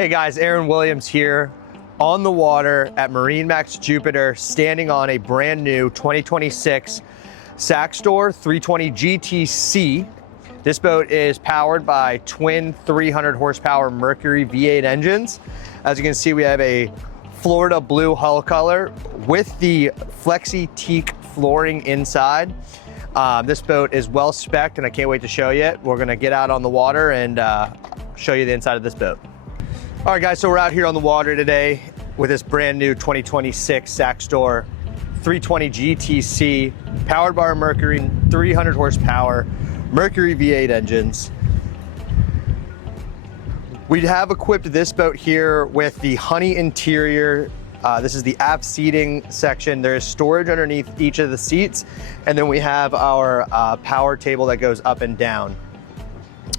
Hey guys, Aaron Williams here on the water at MarineMax Jupiter, standing on a brand new 2026 Saxdor 320 GTC. This boat is powered by twin 300 horsepower Mercury V8 engines. As you can see, we have a Florida blue hull color with the flexi teak flooring inside. This boat is well spec'd and I can't wait to show you it. We're gonna get out on the water and show you the inside of this boat. All right guys, so we're out here on the water today with this brand new 2026 Saxdor 320 GTC, powered by our Mercury 300 horsepower Mercury V8 engines. We have equipped this boat here with the honey interior. This is the aft seating section. There is storage underneath each of the seats, and then we have our power table that goes up and down.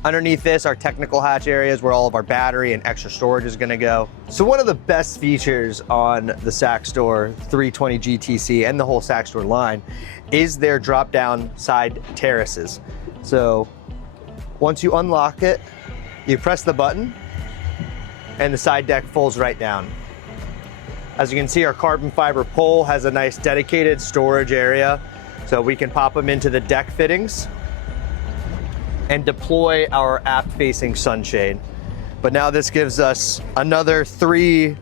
Underneath this are technical hatch areas where all of our battery and extra storage is gonna go. So one of the best features on the Saxdor 320 GTC and the whole Saxdor line is their drop-down side terraces. So once you unlock it, you press the button and the side deck folds right down. As you can see, our carbon fiber pole has a nice dedicated storage area, so we can pop them into the deck fittings and deploy our aft-facing sunshade. But now this gives us another 3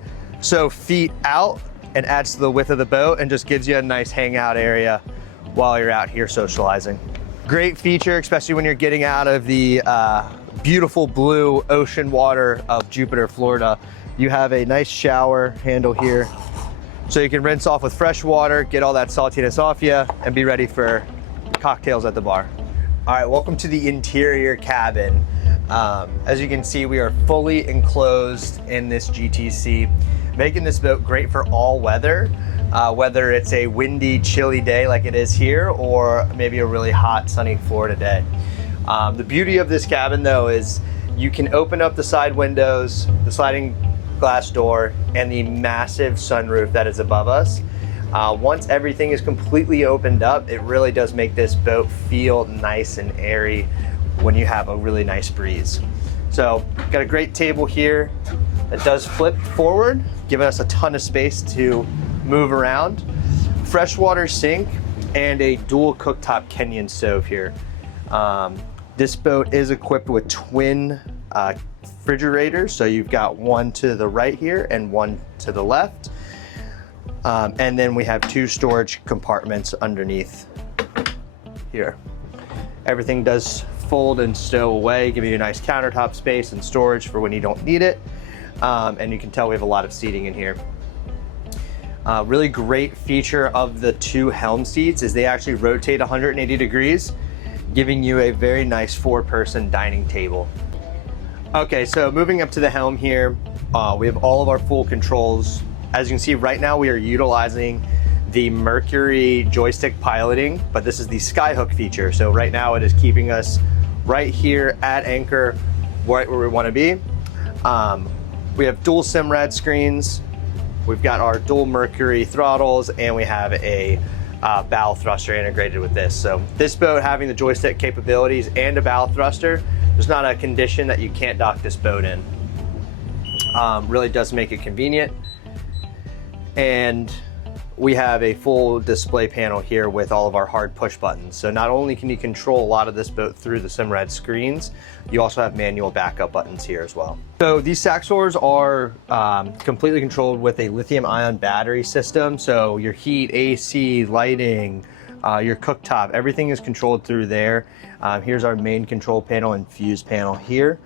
feet out and adds to the width of the boat and just gives you a nice hangout area while you're out here socializing. Great feature, especially when you're getting out of the beautiful blue ocean water of Jupiter, Florida. You have a nice shower handle here, so you can rinse off with fresh water, get all that saltiness off you, and be ready for cocktails at the bar. All right, welcome to the interior cabin. As you can see, we are fully enclosed in this GTC, making this boat great for all weather, whether it's a windy, chilly day like it is here, or maybe a really hot, sunny Florida day. The beauty of this cabin though is you can open up the side windows, the sliding glass door, and the massive sunroof that is above us. Once everything is completely opened up, it really does make this boat feel nice and airy when you have a really nice breeze. So got a great table here that does flip forward, giving us a ton of space to move around. Freshwater sink and a dual cooktop Kenyan stove here. This boat is equipped with twin refrigerators, so you've got one to the right here and one to the left. And then we have 2 storage compartments underneath here. Everything does fold and stow away, giving you a nice countertop space and storage for when you don't need it. And you can tell we have a lot of seating in here. Really great feature of the 2 Helm seats is they actually rotate 180 degrees, giving you a very nice 4-person dining table. Okay, so moving up to the helm here, we have all of our full controls. As you can see right now, we are utilizing the Mercury joystick piloting, but this is the skyhook feature. So right now it is keeping us right here at anchor, right where we want to be. We have dual SIMRAD screens. We've got our dual Mercury throttles, and we have a bow thruster integrated with this. So this boat having the joystick capabilities and a bow thruster, there's not a condition that you can't dock this boat in. Really does make it convenient. And we have a full display panel here with all of our hard push buttons. So not only can you control a lot of this boat through the SIMRAD screens, you also have manual backup buttons here as well. So these Saxdors are completely controlled with a lithium-ion battery system. So your heat, AC, lighting, your cooktop, everything is controlled through there. Here's our main control panel and fuse panel here.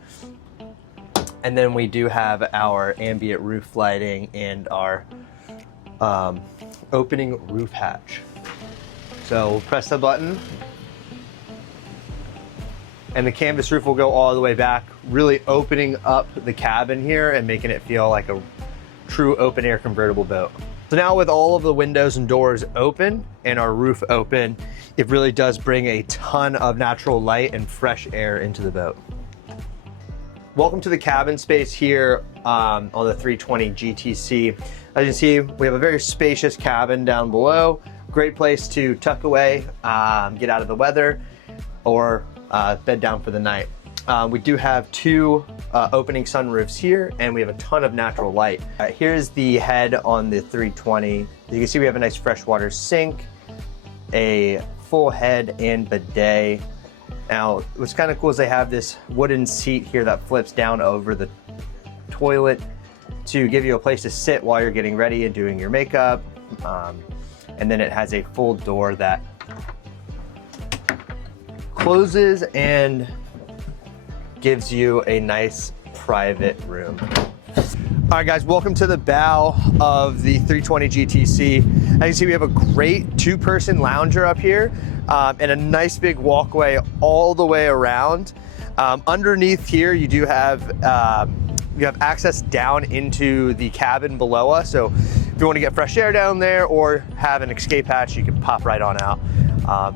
And then we do have our ambient roof lighting and our opening roof hatch. So we'll press the button and the canvas roof will go all the way back, really opening up the cabin here and making it feel like a true open air convertible boat. So now with all of the windows and doors open and our roof open, it really does bring a ton of natural light and fresh air into the boat. Welcome to the cabin space here on the 320 GTC. As you can see, we have a very spacious cabin down below. Great place to tuck away, get out of the weather, or bed down for the night. We do have two opening sunroofs here, and we have a ton of natural light. Here's the head on the 320. You can see we have a nice freshwater sink, a full head and bidet. Now, what's kind of cool is they have this wooden seat here that flips down over the toilet to give you a place to sit while you're getting ready and doing your makeup. And then it has a full door that closes and gives you a nice private room. All right, guys, welcome to the bow of the 320 GTC. As you can see, we have a great two-person lounger up here and a nice big walkway all the way around. Underneath here, you do have access down into the cabin below us. So if you want to get fresh air down there or have an escape hatch, you can pop right on out.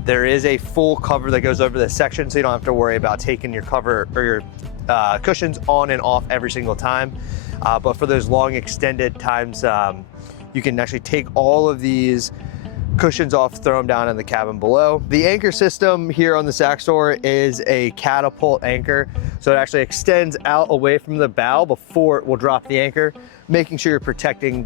There is a full cover that goes over this section, so you don't have to worry about taking your cover or your cushions on and off every single time. But for those long extended times, you can actually take all of these cushions off, throw them down in the cabin below. The anchor system here on the Saxdor is a catapult anchor. So it actually extends out away from the bow before it will drop the anchor, making sure you're protecting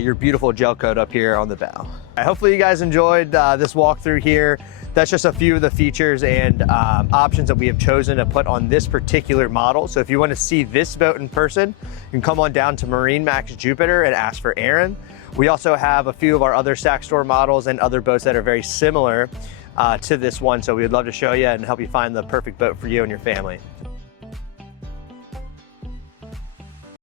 your beautiful gel coat up here on the bow. Hopefully you guys enjoyed this walkthrough here. That's just a few of the features and options that we have chosen to put on this particular model. So if you want to see this boat in person, you can come on down to MarineMax Jupiter and ask for Aaron. We also have a few of our other Saxdor models and other boats that are very similar to this one. So we would love to show you and help you find the perfect boat for you and your family.